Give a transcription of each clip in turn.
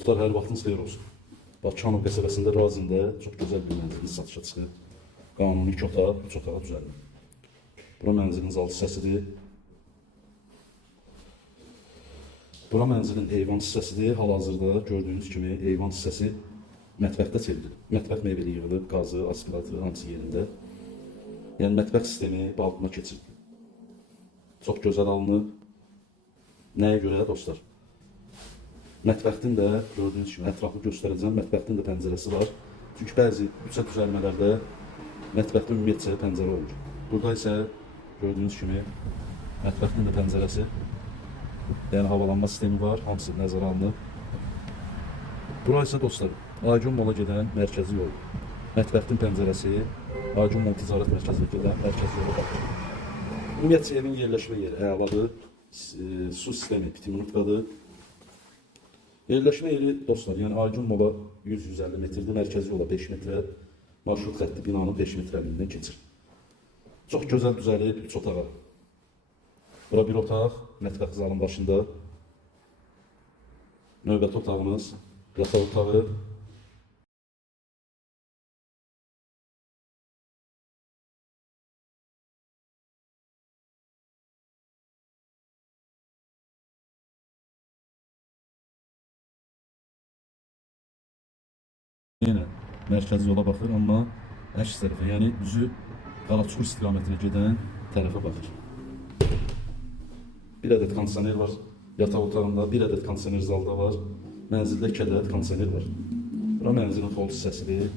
Dostlar, hər vaxtınız xeyir olsun. Bakıxanov qəsəbəsində Razində çox gözəl bir mənziliniz satışa çıxır. Qanuni 2 otaq, 3 otağa düzəlir. Bura mənzilin zal hissəsidir. Bura mənzilin eyvan hissəsidir. Hal-hazırda gördüyünüz kimi eyvan hissəsi mətbəxdə çevrilir. Mətbəx mebeli yığılıb, qazı, aspiratörü hamısı yerində. Yəni mətbəx sistemi balkona keçirilir. Çox gözəl alınıb. Nəyə görə dostlar? Mətbəxtin də gördüyünüz kimi ətraflı göstərəcəm. Mətbəxtin də pəncərəsi var. Çünki bəzi yüksək düzəlmələrdə mətbəxdə ümumiyyətcə pəncərə olur. Burada isə gördüyünüz kimi mətbəxtin də pəncərəsi, yəni havalanma sistemi var. Hamısı nəzərə alınıb. Bura isə dostlar, Aygün Mola gedən mərkəzi yol. Mətbəxtin pəncərəsi Aygün Mol Ticarət Mərkəzinə gedən mərkəzi yola baxır. Ümumiyyətcə evin yerləşmə yeri əladır. Su sistemi pitimurtqadır. Yerləşmə yeri dostlar, yəni Aygün Mola 100-150 metrdir, mərkəzi yola 5 metrə, marşrut xətti binanın 5 metrəliyindən keçir. Çox gözəl düzəlib 3 otağa. Bura bir otaq, mətbəx zalın başında. Növbəti otağımız, yataq otağı. Yenə mərkəzi yola baxır, amma əks tərəfə, yəni üzü Qalaçukur istiqamətinə gedən tərəfə baxır. Bir ədəd kondisioner var yataq otağında, bir ədəd kondisioner zalda var. Mənzildə 2 ədəd kondisioner var. Bura mənzilin xol hissəsidir.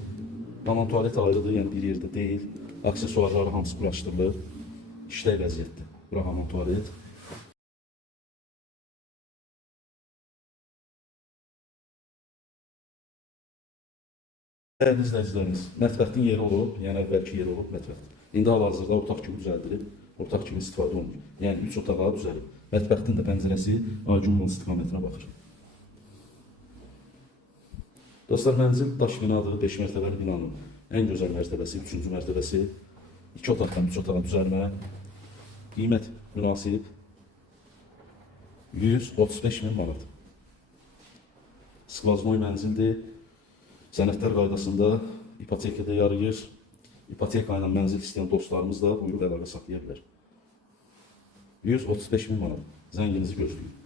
Hamam tualet ayrıdır, yəni bir yerdə deyil. Aksesuarları hamısı quraşdırılır. İşlək vəziyyətdir. Bura hamam tualet. Dəyərli izləyicilərimiz, mətbəxtin yeri olub, yəni əvvəlki yeri olub mətbəx. İndi hal-hazırda otaq kimi düzəldilib, otaq kimi istifadə olunur. Yəni 3 otağa düzəlib. Mətbəxtin də pəncərəsi Aygün Mol istiqamətinə baxır. Dostlar, mənzil daş binadır, 5 mərtəbəli binanın ən gözəl mərtəbəsi, 3-cü mərtəbəsi. 2 otaqdan 3 otağa düzəlmə. Qiymət münasib 135 min manat. Skvaznoy mənzildir. Sənədlər qaydasında ipotekada yarayır. İpoteka ilə mənzil istəyən dostlarımız da buyurub əlaqə saxlaya bilər. 135 min manat. Zənginizi gözləyin.